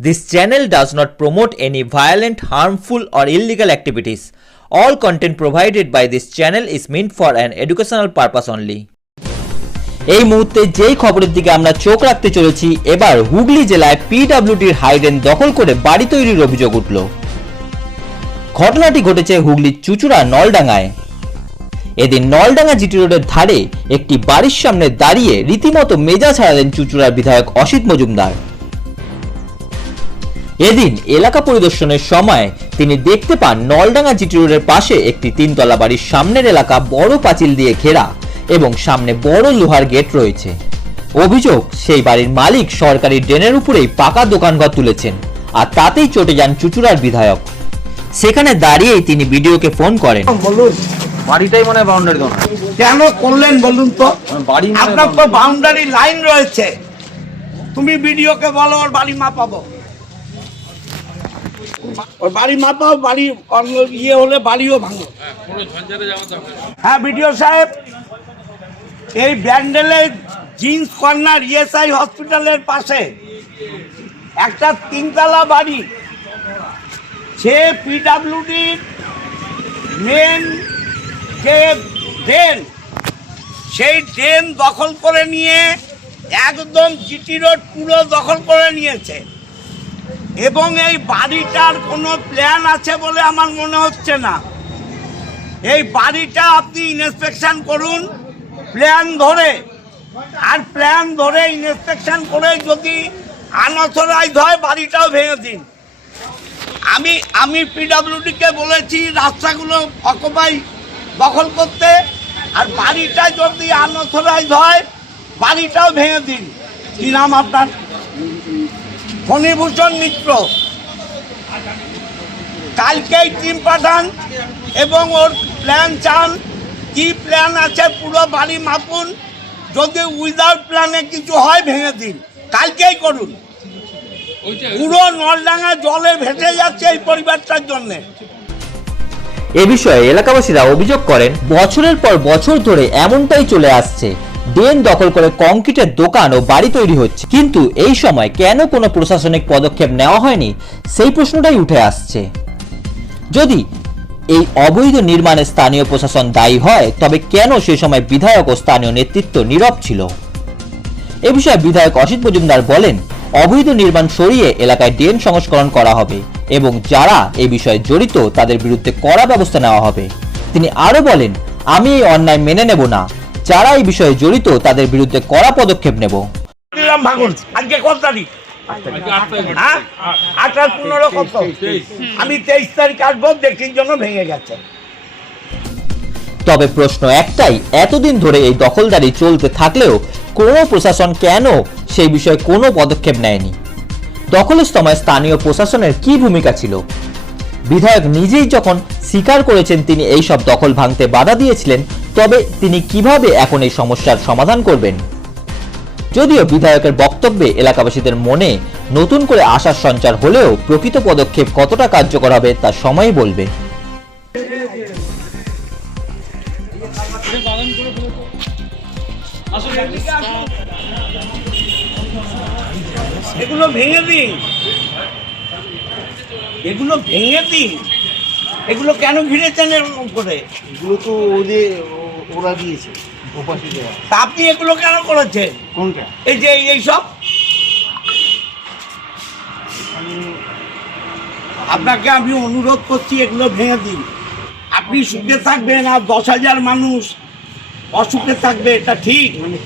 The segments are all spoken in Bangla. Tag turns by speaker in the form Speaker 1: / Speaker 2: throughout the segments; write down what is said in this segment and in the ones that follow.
Speaker 1: This channel does not promote any violent, harmful, or illegal activities. All content provided by this channel is meant for an educational purpose only. এই মুহূর্তে যেই খবরের দিকে আমরা চোখ রাখতে চলেছি এবার হুগলি জেলায় পিডব্লিউডির হাইডেন দখল করে বাড়ি তৈরির অভিযোগ উঠল ঘটনাটি ঘটেছে হুগলির চুচুড়া নলডাঙ্গায় এদিন নলডাঙ্গা জিটি রোডের ধারে একটি বাড়ির সামনে দাঁড়িয়ে রীতিমতো মেজা ছাড়ালেন চুচুড়ার বিধায়ক অসিত মজুমদার এদিন এলাকা পরিদর্শনের সময় তিনি দেখতে পান নলডাঙ্গা জিটি রোডের পাশে একটি তিনতলা বাড়ির সামনের এলাকা বড় পাঁচিল দিয়ে ঘেরা এবং সামনে বড় লোহার গেট রয়েছে। অভিযোগ সেই বাড়ির মালিক সরকারি ড্রেনের উপরেই পাকা দোকানঘর তুলেছেন আর তাতেই চটে যান চুচুড়ার বিধায়ক। সেখানে দাঁড়িয়েই তিনি ভিডিওকে ফোন করেন।
Speaker 2: বলুন।
Speaker 3: বাড়িটাই মনে হয় বাউন্ডারি দোকান।
Speaker 2: কেন করলেন বলুন তো?
Speaker 3: বাড়ি মানে
Speaker 2: আপনার তো বাউন্ডারি লাইন রয়েছে। তুমি ভিডিওকে বলো ওর বাড়ি মাপাবো ওর বাড়ি মাপাও বাড়ি ইয়ে হলে বাড়িও ভাঙো। হ্যাঁ ভিডিও সাহেব, এই ব্যান্ডেলে জিন্স কর্নার ইএসআই হসপিটালের পাশে একটা তিনতলা বাড়ি। সে পিডাব্লিউডির মেন যে ড্রেন, সেই ড্রেন দখল করে নিয়ে একদম জিটি রোড পুরো দখল করে নিয়েছে। এবং এই বাড়িটার কোনো প্ল্যান আছে বলে আমার মনে হচ্ছে না। এই বাড়িটা আপনি ইন্সপেকশন করুন প্ল্যান ধরে। আর প্ল্যান ধরে ইন্সপেকশন করে যদি আনঅথরাইজ হয়, বাড়িটাও ভেঙে দিন। আমি আমি পিডাব্লিউডিকে বলেছি, রাস্তাগুলো অকুপাই দখল করতে। আর বাড়িটা যদি আনঅথরাইজ হয়, বাড়িটাও ভেঙে দিন। কি নাম আপনার? ফণীভূষণ মিত্র। কালকেই টিম পাঠান এবং ওর প্ল্যান চান, কি প্ল্যান আছে পুরো বাড়ি মাপুন, যদি উইদাউট প্ল্যানে কিছু হয় ভেঙে দিন। কালকেই করুন। পুরো নলডাঙ্গা জলে ভেসে যাচ্ছে এই পরিবারটার জন্যে।
Speaker 1: এ বিষয়ে এলাকাবাসীরা অভিযোগ করেন, বছরের পর বছর ধরে এমনটাই চলে আসছে। ড্রেন দখল করে কংক্রিটের দোকান ও বাড়ি তৈরি হচ্ছে। কিন্তু এই সময় কেন কোনো প্রশাসনিক পদক্ষেপ নেওয়া হয়নি? সেই প্রশ্নটাই উঠে আসছে। যদি এই অবৈধ নির্মাণে স্থানীয় প্রশাসন দায়ী হয়, তবে কেন সে সময় বিধায়ক ও স্থানীয় নেতৃত্ব নীরব ছিল? এ বিষয়ে বিধায়ক অসিত মজুমদার বলেন, অবৈধ নির্মাণ সরিয়ে এলাকায় ড্রেন সংস্করণ করা হবে এবং যারা এ বিষয়ে জড়িত তাদের বিরুদ্ধে কড়া ব্যবস্থা নেওয়া হবে। তিনি আরও বলেন, আমি এই অন্যায় মেনে নেব না। যারা এই বিষয়ে জড়িত তাদের বিরুদ্ধে কড়া পদক্ষেপ নেব।
Speaker 2: আজকে কত তারিখ হ্যাঁ? আঠাশ পনেরো কত আমি তেইশ তারিখ আসব দেখির জন্য ভেঙে গেছে।
Speaker 1: তবে প্রশ্ন একটাই এতদিন ধরে এই দখলদারি চলতে থাকলেও কোনো প্রশাসন কেন সেই বিষয়ে কোনো পদক্ষেপ নেয়নি? দখলের সময় স্থানীয় প্রশাসনের কি ভূমিকা ছিল? বিধায়ক নিজেই যখন স্বীকার করেছেন তিনি এই সব দখল ভাঙতে বাধা দিয়েছিলেন তবে তিনি কীভাবে এখন এই সমস্যার সমাধান করবেন? যদিও বিধায়কের বক্তব্যে এলাকাবাসীদের মনে নতুন করে আশার সঞ্চার হলেও প্রকৃত পদক্ষেপ কতটা কার্যকর হবে তা সময় বলবে।
Speaker 2: এগুলো ভেঙে দিন। এগুলো ভেঙে দিন। এগুলো কেন ঘিরেছেন এরকম করে?
Speaker 3: এগুলো তো ওদের ওরা দিয়েছে দেওয়া।
Speaker 2: তা আপনি এগুলো কেন করেছেন?
Speaker 3: কোনটা?
Speaker 2: এই যে এই- সব? আপনাকে আমি অনুরোধ করছি এগুলো ভেঙে দিন। আপনি সুখে থাকবেন আর দশ হাজার মানুষ অসুখে থাকবে এটা ঠিক।
Speaker 3: মানে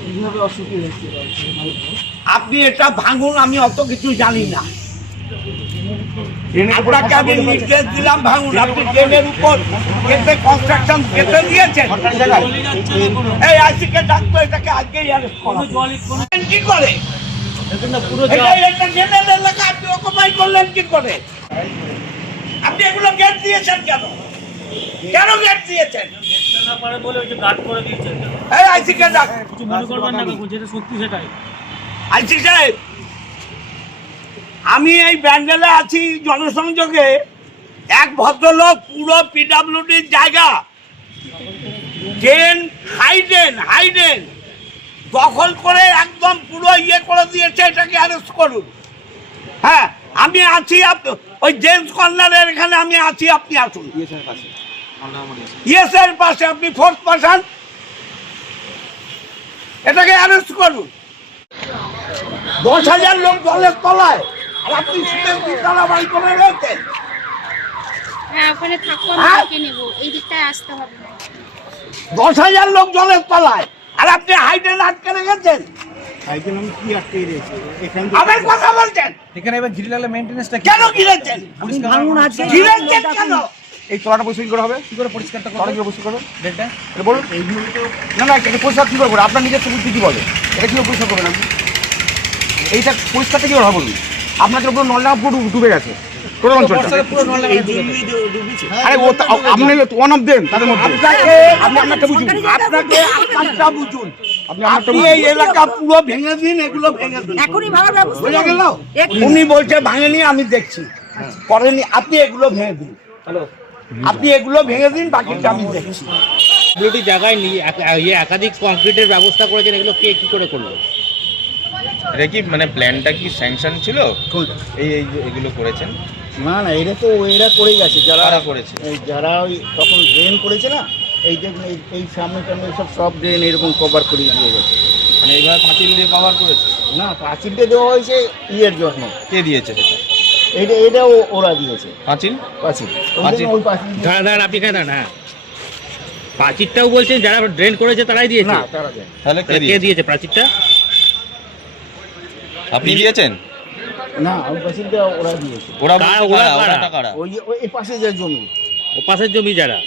Speaker 2: আপনি এটা ভাঙুন আমি অত কিছু জানি না। আপনাকে আমি নির্দেশ দিলাম ভাঙুন। আপনি ট্রেনের উপর কেটে কনস্ট্রাকশন কেটে দিয়েছেন। এই আইসিকে ডাকতো এটাকে আজকেই অ্যারেস্ট করা কি করে? এটা একটা জেনারেল এলাকা আপনি অকুপাই করলেন কি করে? আপনি এগুলো গেট দিয়েছেন কেন? কেন গেট দিয়েছেন? আইসি সাহেব আমি এই ব্যান্ডেলে আছি জনসংযোগে। এক ভদ্রলোক পুরো পিডাব্লিউডির জায়গা। ড্রেন হাইডেন হাইডেন দখল করে একদম পুরো ইয়ে করে দিয়েছে এটাকে অ্যারেস্ট করুন। হ্যাঁ আমি আছি ওই জেন্টস কর্নারের এখানে আমি আছি আপনি আসুন। ইয়েস এর পাশে আপনি ফোর্থ পার্সন এটাকে অ্যারেস্ট করুন। দশ হাজার লোক জলের তলায়। আপনি শীতের তিনতলা বাড়ি করে রয়েছেন?
Speaker 4: হ্যাঁ ওখানে থাকব
Speaker 2: হ্যাঁ?
Speaker 4: আমি দেখে নেব। এই দিকটায় আসতে হবে। না
Speaker 2: দশ হাজার লোক জলের তলায়। আর আপনি হাইডেন আটকে রেখেছেন?
Speaker 3: একজন আমি কি আটকে রয়েছে এখান
Speaker 2: আবার কথা বলছেন?
Speaker 5: এখানে এবার ঘিরে লাগলে মেনটেন্যান্সটা
Speaker 2: কেন গিলেছেন
Speaker 5: ভাঙুন আছে
Speaker 2: গিলেছেন কেন?
Speaker 5: এই তলাটা পরিষ্কার করা হবে। কি করে পরিষ্কারটা করা হবে পরিষ্কার করবে? ডেটটা এটা বলুন। না না এটা পরিষ্কার কি করে করবে? আপনার নিজের বুদ্ধি কি বলে? এটা কি পরিষ্কার করবেন আপনি? এইটা পরিষ্কারটা কি হবে বলুন? আপনাদের উপর নলটা পুরো ডুবে গেছে পুরো অঞ্চলটা।
Speaker 3: এই জন্যই ডু- ডুবেছে
Speaker 5: আরে আপনি ওয়ান অফ দেম তাদের মধ্যে। আপনি আপনারটা বুঝুন।
Speaker 2: আপনাকে আপনারটা বুঝুন।
Speaker 5: আপনি আপনারটা
Speaker 2: আপনি এই এলাকা পুরো ভেঙে দিন এগুলো ভেঙে দিন।
Speaker 6: এখনই ভাঙার ব্যবস্থা
Speaker 2: বুঝা গেল? উনি বলছে ভাঙেনি আমি দেখছি। করেনি আপনি এগুলো ভেঙে দিন। আপনি এগুলো ভেঙে দিন বাকিটা আমি দেখছি।
Speaker 7: দুটি জায়গায় এক- ইয়ে একাধিক কংক্রিটের ব্যবস্থা করেছেন এগুলো কে কি করে করল?
Speaker 8: এটা কি মানে প্ল্যানটা কি স্যাংশন ছিল? এই এই যে এগুলো করেছেন?
Speaker 3: না না এটা তো এরা করেই গেছে। যারা
Speaker 8: কারা করেছে?
Speaker 3: যারা ওই তখন ড্রেন করেছে না এই দেখুন এই- সামনে টামনে সব সব ড্রেন এরকম কভার করে দিয়ে গেছে।
Speaker 8: মানে এইভাবে পাঁচিল দিয়ে কভার করেছে?
Speaker 3: না পাঁচিলটা দেওয়া হয়েছে ইয়ের জন্য।
Speaker 8: কে দিয়েছে সেটা?
Speaker 3: এটা এটাও ওরা দিয়েছে।
Speaker 8: পাঁচিল?
Speaker 3: পাঁচিল।
Speaker 8: পাঁচিল?
Speaker 3: পাঁচিল
Speaker 7: দাঁড়া আপনি কেন হ্যাঁ। প্রাচীরটাও বলছেন যারা ড্রেন করেছে তারাই দিয়েছে?
Speaker 3: না তারা দেয়
Speaker 8: তাহলে কে দিয়েছে?
Speaker 7: প্রাচীরটা
Speaker 8: আপনি দিয়েছেন?
Speaker 3: না ওই পাঁচিলটা ওরা দিয়েছে।
Speaker 8: ওরা
Speaker 7: কারা, ওরা
Speaker 8: কারা?
Speaker 7: কারা?
Speaker 8: কারা?
Speaker 3: ওই ওই এই পাশে যে জমি।
Speaker 7: ও পাশের জমি যারা।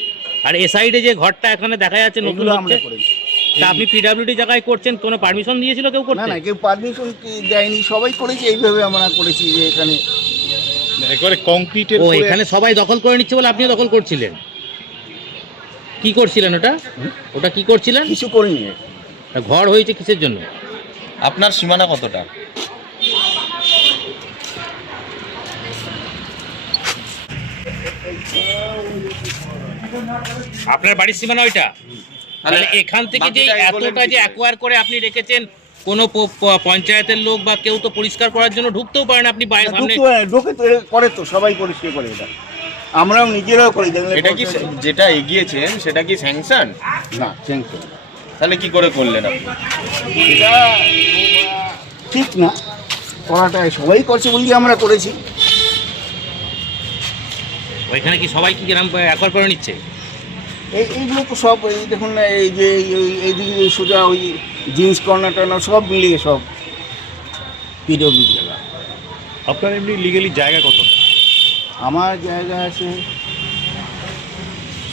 Speaker 7: আর এ সাইডে যে ঘরটা এখানে দেখা যাচ্ছে নতুন
Speaker 3: এগুলো আমরা
Speaker 7: হচ্ছে
Speaker 3: করেছি।
Speaker 7: তা আপনি পিডাব্লিউডি জায়গায় করছেন কোনো পারমিশন দিয়েছিল কেউ
Speaker 3: না
Speaker 7: করতে?
Speaker 3: না কেউ পারমিশন দেয়নি সবাই করেছে এইভাবে আমরা করেছি যে এখানে।
Speaker 8: একবারে কংক্রিটের
Speaker 7: ও এখানে সবাই দখল করে নিচ্ছে বলে আপনিও দখল করছিলেন। কি করছিলেন ওটা? ওটা কি করছিলেন?
Speaker 3: কিছু করিনি।
Speaker 7: ঘর হয়েছে কিসের জন্য?
Speaker 8: আপনার সীমানা কতটা?
Speaker 7: আপনার বাড়ির সীমানা ওইটা? তাহলে এখান থেকে যে এতটা যে অ্যাকোয়ার করে আপনি রেখেছেন কোন পঞ্চায়েতের লোক বা কেউ তো পরিষ্কার করার জন্য ঢুকতেও পারেন আপনি বাইরে সামনে
Speaker 3: ঢুকে তো করে তো সবাই পরিষ্কার করে এটা। আমরাও নিজেরাও করি
Speaker 8: এটা কি যেটা এগিয়েছেন সেটা কি স্যাংশন?
Speaker 3: না করি
Speaker 8: তাহলে কি করে করলেন আপনি?
Speaker 3: এটা ঠিক না করাটা সবাই করছে বলি আমরা করেছি।
Speaker 7: ওইখানে কি সবাই কি গ্রাম অ্যাকোয়ার করে নিচ্ছে?
Speaker 3: এই এইগুলো তো সব এই দেখুন না এই যে এই- এই- এইদিকে সোজা ওই জিন্স কর্নার টর্নার সব মিলিয়ে সব পিডব্লিউ জায়গা।
Speaker 9: আপনার এমনি লিগেলি জায়গা কত?
Speaker 3: আমার জায়গা আছে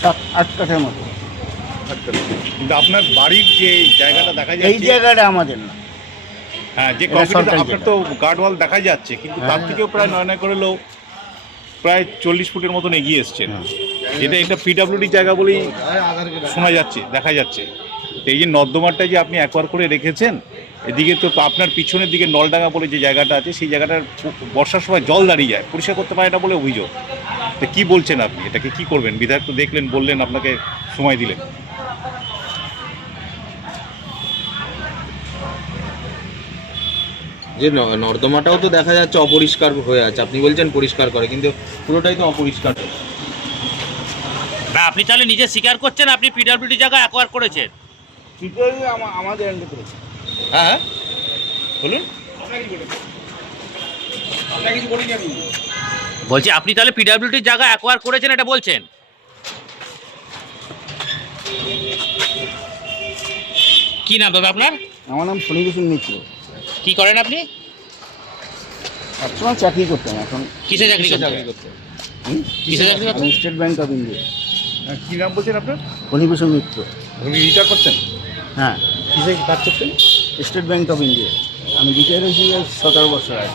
Speaker 3: সাত আট কাঠার মতো।
Speaker 9: কিন্তু আপনার বাড়ির যে জায়গাটা দেখা
Speaker 3: যায়
Speaker 9: এই
Speaker 3: জায়গাটা আমাদের না।
Speaker 9: হ্যাঁ যে আপনার তো গার্ড ওয়াল দেখা যাচ্ছে কিন্তু তার
Speaker 3: হ্যাঁ।
Speaker 9: থেকেও প্রায় নয় নয় করে লোক প্রায় চল্লিশ ফুটের মতন এগিয়ে এসছেন
Speaker 3: হ্যাঁ।
Speaker 9: যেটা এটা পিডাব্লিউডি জায়গা বলেই শোনা যাচ্ছে দেখা যাচ্ছে। তো এই যে নর্দমাটা যে আপনি একবার করে রেখেছেন এদিকে তো আপনার পিছনের দিকে নলডাঙ্গা বলে যে জায়গাটা আছে সেই জায়গাটার বর্ষার সময় জল দাঁড়িয়ে যায় পরিষ্কার করতে পারে এটা বলে অভিযোগ। তো কী বলছেন আপনি? এটাকে কি করবেন? বিধায়ক তো দেখলেন বললেন আপনাকে সময় দিলেন।
Speaker 8: যে নর্দমাটাও তো দেখা যাচ্ছে অপরিষ্কার হয়ে আছে। আপনি বলছেন পরিষ্কার করে কিন্তু পুরোটাই তো অপরিষ্কার।
Speaker 7: না আপনি তাহলে নিজে স্বীকার করছেন আপনি পিডাব্লিউডি জায়গায় অ্যাকোয়ার করেছেন?
Speaker 3: আমাদের
Speaker 8: হ্যাঁ হ্যাঁ। বলুন।
Speaker 7: বলছি? আপনি তাহলে জায়গা অ্যাকোয়ার করেছেন এটা বলছেন? কি নাম দাদা আপনার?
Speaker 3: আমার নাম শনিভূষণ মিত্র।
Speaker 7: কি করেন আপনি?
Speaker 3: সবসময় চাকরি করতেন এখন
Speaker 7: কিসে চাকরি
Speaker 3: করতেন?
Speaker 7: কিসে চাকরি করতেন?
Speaker 3: আমি স্টেট ব্যাংক অফ ইন্ডিয়া
Speaker 9: হ্যাঁ, কি নাম বলছেন আপনার?
Speaker 3: ফণীভূষণ মিত্র
Speaker 9: আপনি রিটায়ার করতেন?
Speaker 3: হ্যাঁ।
Speaker 9: কিসে কাজ করতেন?
Speaker 3: স্টেট ব্যাংক অফ ইন্ডিয়া আমি রিটায়ার হয়েছি সতেরো বছর আগে।